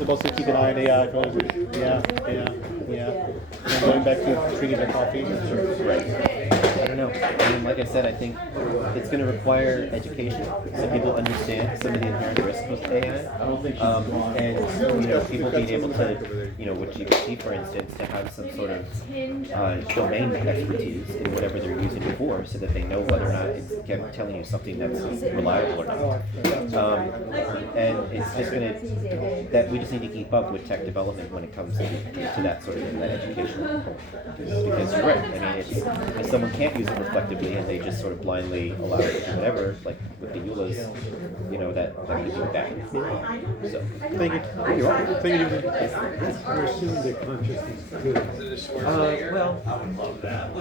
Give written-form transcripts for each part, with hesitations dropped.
supposed to keep an eye on AI. And going back to treating their coffee. Right. I don't know. I mean, like I said, I think it's going to require education so people understand some of the inherent risks with AI. And people being able to, with GPT, for instance, to have some sort of domain expertise in whatever they're using it for, so that they know whether or not it's telling you something that's reliable or not. And it's just going to that we just need to keep up with tech development when it comes to that sort of thing, that education. Because you're right. I mean, if someone can't use it reflectively and they just sort of blindly allow it to do whatever, like with the EULAs, that could be bad. So, Thank you. you're welcome. Thank you. We're assuming that consciousness is good. Well,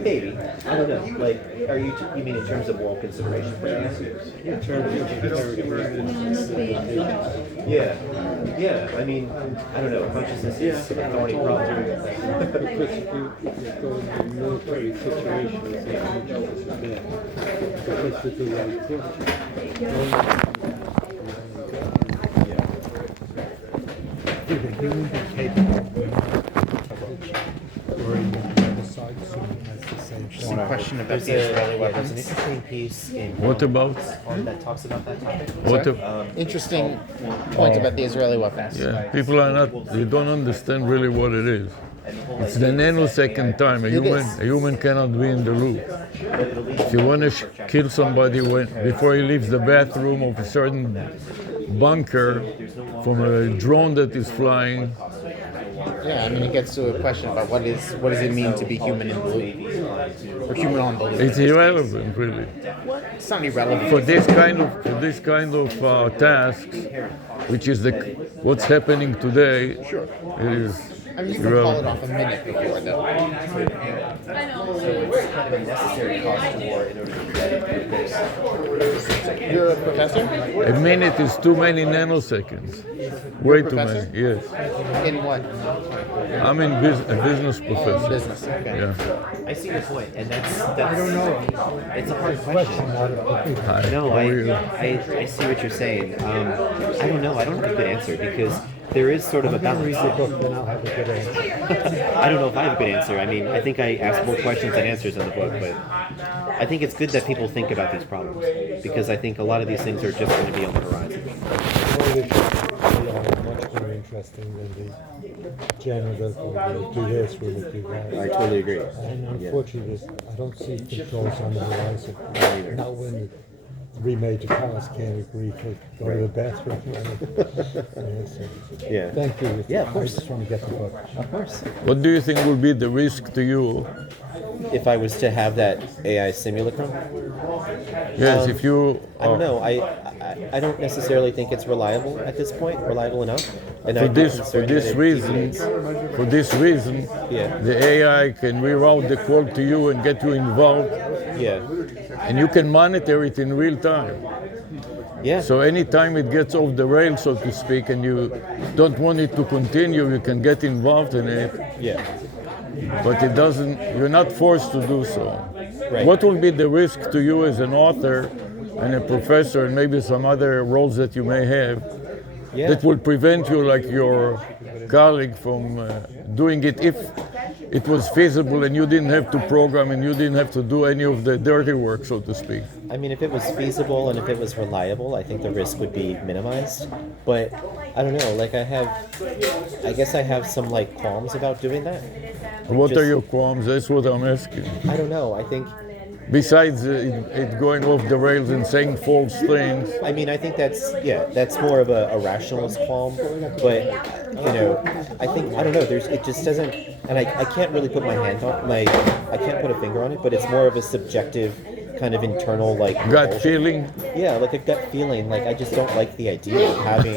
maybe. I don't know. Like, you mean in terms of moral consideration for AI? In terms of Yeah. I mean, I don't know. Consciousness is a thorny problem. because if you go into a military situation, it's like consciousness is bad. Because with the right question. Did the human be capable or in the other side assuming has the same Interesting question about There's the Israeli there's an weapons. interesting piece in What about? that talks about that topic. What? Interesting point about the Israeli weapons. Yeah, people are not. They don't understand really what it is. It's the nanosecond time. A human cannot be in the loop. If you want to kill somebody before he leaves the bathroom of a certain bunker from a drone that is flying, Yeah, I mean, it gets to a question about what does it mean to be human in the loop or human on the loop. it's irrelevant, really. It's not irrelevant. For this kind of tasks, which is what's happening today, it is I mean, you can call it off a minute before though. So it's kind of a necessary cost to war in order to get it. You're a professor? a minute is too many nanoseconds. Way too many. professor? Yes, In what? I'm a business professor. Business. Okay. Yeah. I see your point, and that's I don't know. It's a hard question. Hi, No, how are you? I see what you're saying. I don't know. I don't have a good answer because there is sort of a balance. then I'll have a good answer. I don't know if I have a good answer. I mean, I think I ask more questions than answers in the book, but I think it's good that people think about these problems because I think a lot of these things are just going to be on the horizon. Much more interesting than the generative, we'll do this, we'll do that. I totally agree. And unfortunately, I don't see controls on the horizon. Not when the three major powers can't agree to go to the bathroom. Yeah. Thank you. Yeah, of I course. just want to get the book. Of course. What do you think will be the risk to you? If I was to have that AI simulacrum, Yes, if you. I don't know. I don't necessarily think it's reliable at this point, reliable enough. And For I'm this concerned that it reason, Yeah. the AI can reroute the call to you and get you involved, Yeah. and you can monitor it in real time. Yeah. So anytime it gets off the rails, so to speak, and you don't want it to continue, you can get involved in it, Yeah. but it doesn't. You're not forced to do so. Right. What will be the risk to you as an author and a professor, and maybe some other roles that you may have, Yeah. that will prevent you, like your colleague, from doing it if it was feasible and you didn't have to program and you didn't have to do any of the dirty work, so to speak? I mean, if it was feasible and if it was reliable, I think the risk would be minimized. But I don't know. Like I guess I have some like qualms about doing that. What are Just- your qualms? That's what I'm asking. I don't know. I think. Besides it going off the rails and saying false things. I mean, I think that's more of a rationalist qualm. But I think I don't know. It just doesn't, and I can't really put my hand on I can't put a finger on it. But it's more of a subjective kind of internal like Gut repulsion. feeling? Yeah, like a gut feeling. Like I just don't like the idea of having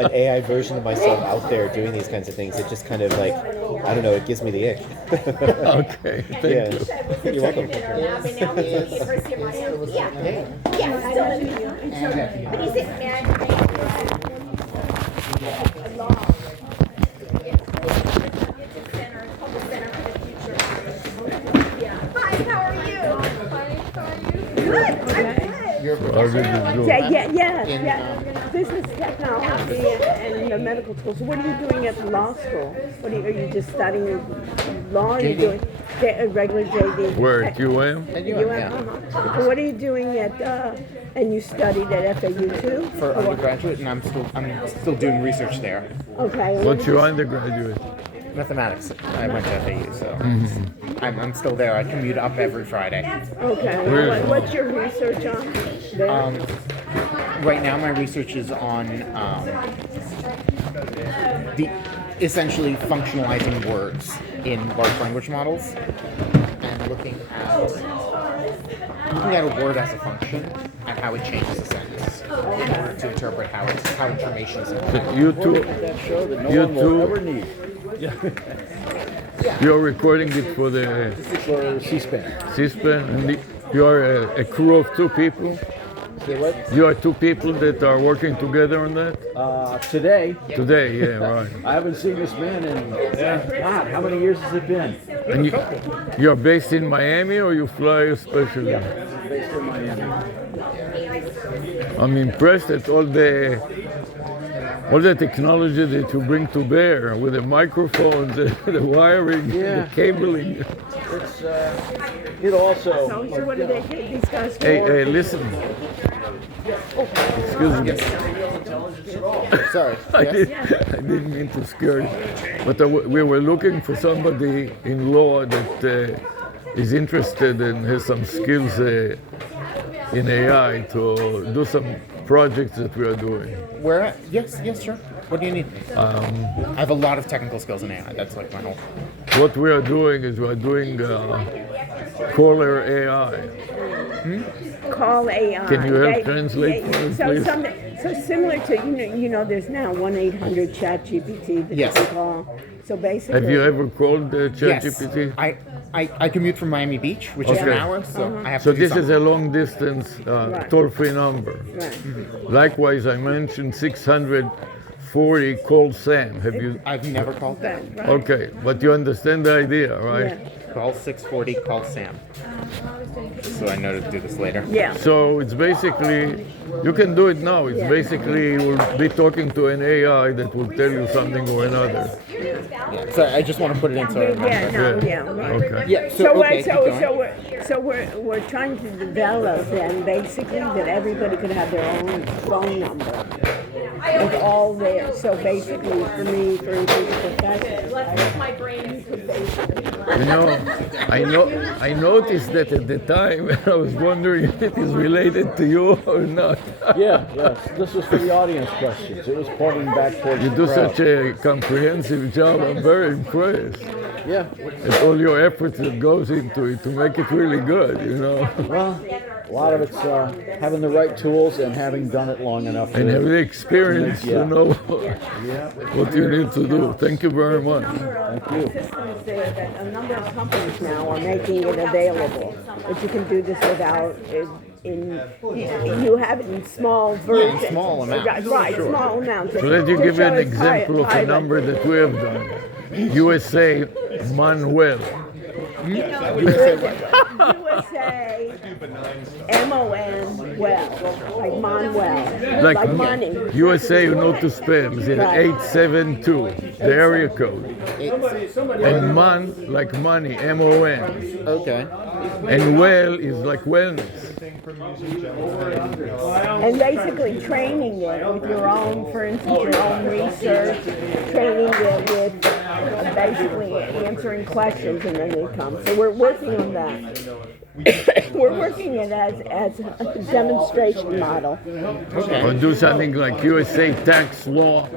an AI version of myself out there doing these kinds of things. It just kind of like I don't know. It gives me the ick. Okay, thank you. You're welcome. Hi, how are you? Good. I'm good. How did it go? Yeah. Business technology and the medical school. So what are you doing at the law school? Are you just studying law? Or are you doing a regular JD? Where, at UM? And You have, What are you doing at? And you studied at FAU too? for undergraduate, and I'm still doing research there. Okay. What's your undergraduate? Mathematics. I went to FAU, so I'm still there. I commute up every Friday. Okay. Where- What's your research on? There? Right now, my research is on the essentially functionalizing words in large language models and looking at a word as a function and how it changes a sentence in order to interpret how information is input. You two, That show that no You one will too. ever need you're recording it for the for C-SPAN. C-SPAN, and you're a crew of two people? Say what? You are two people that are working together on that? Today, Today, yeah, right. I haven't seen this man in, God, how many years has it been? And you're based in Miami or you fly especially? Based in Miami. I'm impressed at all the technology that you bring to bear with the microphones, the wiring, Yeah. the cabling. It's, it also. So what do they do? These guys do? Hey, listen. Excuse me. Sorry. I Yes? didn't mean to scare you. But we were looking for somebody in law that is interested and has some skills in AI to do some projects that we are doing. Where at? Yes, sure. What do you need? I have a lot of technical skills in AI. That's like my whole. What we are doing is we are doing caller AI. Call AI. Can you help translate for us, please? So similar to there's now 1-800 ChatGPT that Yes. you can call. So basically. Have you ever called Yes. ChatGPT? I commute from Miami Beach, which is an Okay. hour, so I have So to do this is something. a long distance Right. toll-free number. Right. Likewise, I mentioned 640 call Sam. Have you? I've never called that. Right. Okay, but you understand the idea, right? Yeah. Call 640, call Sam. So I know to do this later. Yeah. So it's basically, you can do it now. It's basically you will be talking to an AI that will tell you something or another. Yeah. So I just want to put it in so I remember. Right. Okay. Yeah. So okay, keep going. We're trying to develop then basically that everybody could have their own phone number with all their. So basically, for me, for instance, professional, my brain could basically. I noticed that at the time, I was wondering if it is related to you or not. Yes. This was for the audience questions. It was pointing back towards You the do crowd. such a comprehensive job. I'm very impressed Yeah. at all your efforts that goes into it to make it really good, Well, a lot of it's having the right tools and having done it long enough. and to- have the experience to know what you need to do. Thank you very much. Thank you. Systems there that a number of companies now are making it available, but you can do this without you have it in small versions. small amounts, Right, small amounts. So let you To give you show an it's example of a pilot. number that we have done. USA Manuel. USA MON like Manuel, like money. USA, you know to spell, is in Right. 872, the area code. And man, like money, MON. Okay. And well is like wellness. And basically training it with your own, for instance, your own research, training it with basically answering questions, and then they come. So we're working on that. We're working it as a demonstration model. Or do something like USA tax law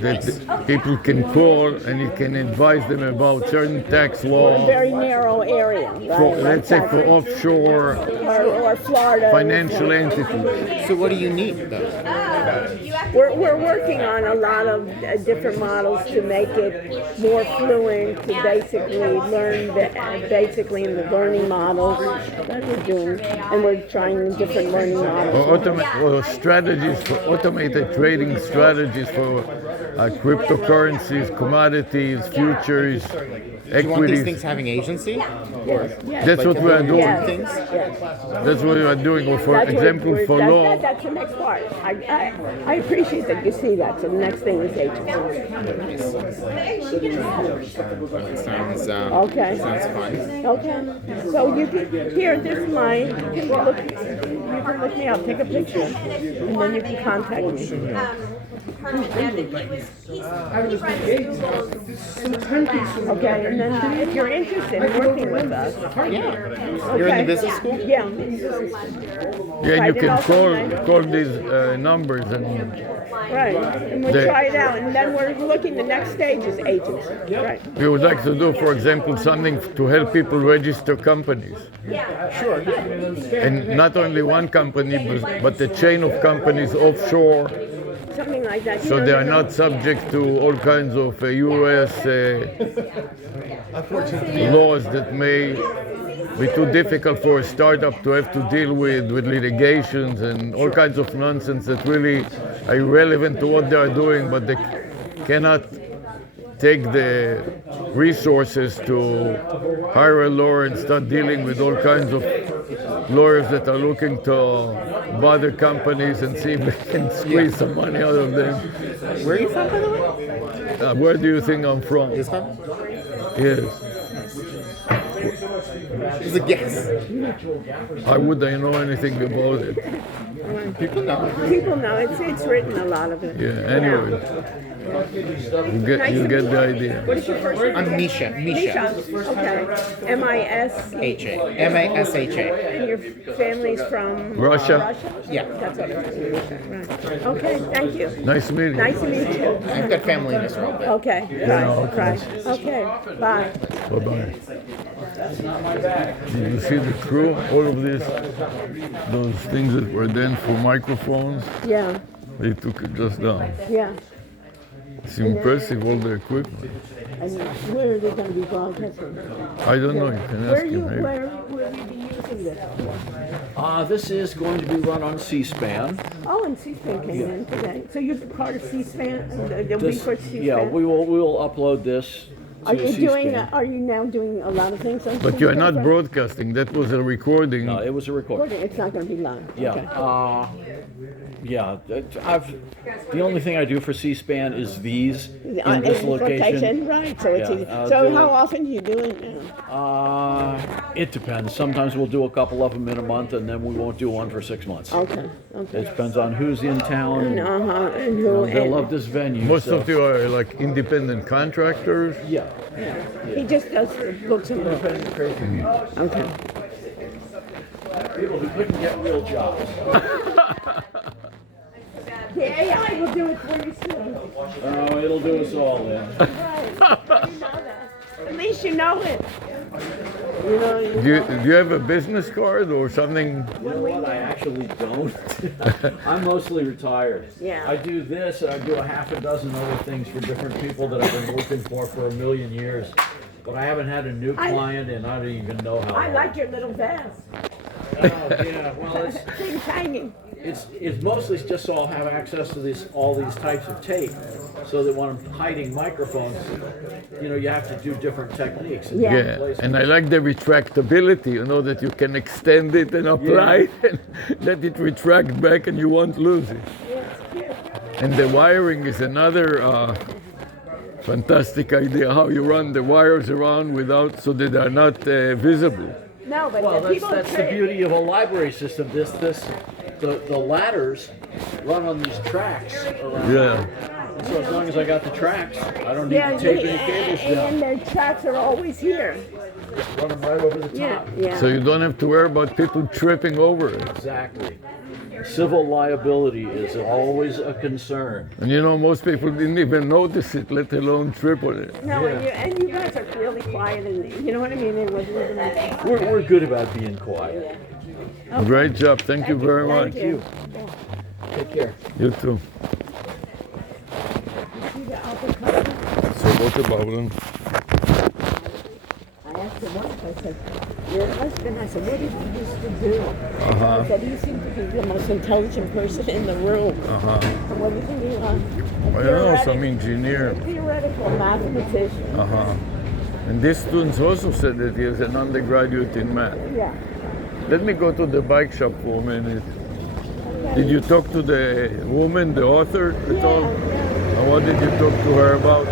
that people can call and it can advise them about certain tax A law. very narrow area, right? For, let's say for offshore or Florida. financial entities. So what do you need though? We're working on a lot of different models to make it more fluent, to basically learn basically in the learning models that we're doing, and we're trying different learning models. Or strategies for automated trading strategies for cryptocurrencies, commodities, futures, Do you want these equities. things having agency? That's what we are doing. Yes, Things? yes. That's what we are doing. Or for That's what example, we're- for that- law, that- That's the next part. I appreciate that you see that. So the next thing is agency. Sounds Okay. sounds fun. Okay. So you can, here, this is mine. You can look me up, take a picture, and then you can contact me. Okay, and then if you're interested in working with us. Yeah. You're in the business school? Yeah, I'm in business school. yeah, you Right, can and also call these numbers and Right, and we'll They- try it out, and then we're looking, the next stage is agency, right? we would like to do, for example, something to help people register companies. Sure. And not only one company, but the chain of companies offshore, Something like that. so they are not subject to all kinds of U.S. laws that may be too difficult for a startup to have to deal with litigations and all kinds of nonsense that really are irrelevant to what they are doing, but they cannot take the resources to hire a lawyer and start dealing with all kinds of lawyers that are looking to bother companies and see if they can squeeze some money out of them. Where are you from, by the way? Where do you think I'm from? This one? Yes. It's a guess. How would I know anything about it? People know. People know, it's written, a lot of it. Yeah, anyway. You get the idea. What is your first name? I'm Misha. Misha, okay. M-I-S. H-A. M-A-S-H-A. And your family's from? Russia. Russia? Yeah. That's what it is. Right. Okay, thank you. Nice meeting Nice to meet you. I've got family in Israel, but Okay, right, right. Okay, bye. you. Bye-bye. Did you see the crew? All of this, those things that were then for microphones, Yeah, they took it just down. yeah. It's impressive, all the equipment. And where are they gonna be broadcasting? I don't know, you can Where ask are you, him maybe. where will you be using this? This is going to be run on C-SPAN. Oh, and C-SPAN came in today. So you're part of C-SPAN, the week for C-SPAN? Yeah, we will upload this Are to you C-SPAN. doing, are you now doing a lot of things on But you are not C-SPAN? broadcasting, that was a recording. No, it was a recording. It's not gonna be live? Yeah. Okay. Yeah. The only thing I do for C-SPAN is these in this In location. right, so it's Yeah, easy. I'll So do how it. often do you do it now? It depends. Sometimes we'll do a couple of them in a month, and then we won't do one for 6 months. Okay, okay. It depends on who's in town. And, And you know, who, they and love this venue. Most so- of you are like independent contractors. Yeah. he just does the books and books. Okay. People who couldn't get real jobs. The AI will do it for you soon. Oh, it'll do us all then. Right. You know that. At least you know it. You know, Do you have a business card or something? You know what? I actually don't. I'm mostly retired. Yeah. I do this, and I do a half a dozen other things for different people that I've been working for a million years. But I haven't had a new client, and I don't even know how I long. like your little vest. Oh, yeah. Well, Things hanging. it's mostly just so I'll have access to all these types of tape, so that when I'm hiding microphones, you know, you have to do different techniques. in Yeah. different Yeah, places. and I like the retractability, you know, that you can extend it and apply it and let it retract back and you won't lose it. And the wiring is another fantastic idea, how you run the wires around without, so that they're not visible. No, but Well, the that's, people that's the beauty of a library system. The ladders run on these tracks around. Yeah. So as long as I got the tracks, I don't need Yeah, to tape any cables and down. their tracks are always here. Run them right over the Yeah, top. yeah. So you don't have to worry about people tripping over it. Exactly. Civil liability is always a concern. And you know, most people didn't even notice it, let alone trip on it. No, and you guys are really quiet, and you know what I mean? It wasn't even. We're good about being quiet. Great job, thank you very much. Thank you. Take care. You too. See the uppercut? So what about them? I asked him once, I said, your husband, I said, what did you used to do? Uh-huh. He said, you seem to be the most intelligent person in the room. Uh-huh. And what did you do? I don't know, some engineer. Theoretical mathematician. Uh-huh. And this student also said that he is an undergraduate in math. Yeah. Let me go to the bike shop for a minute. Did you talk to the woman, the author at all? Yeah. And what did you talk to her about?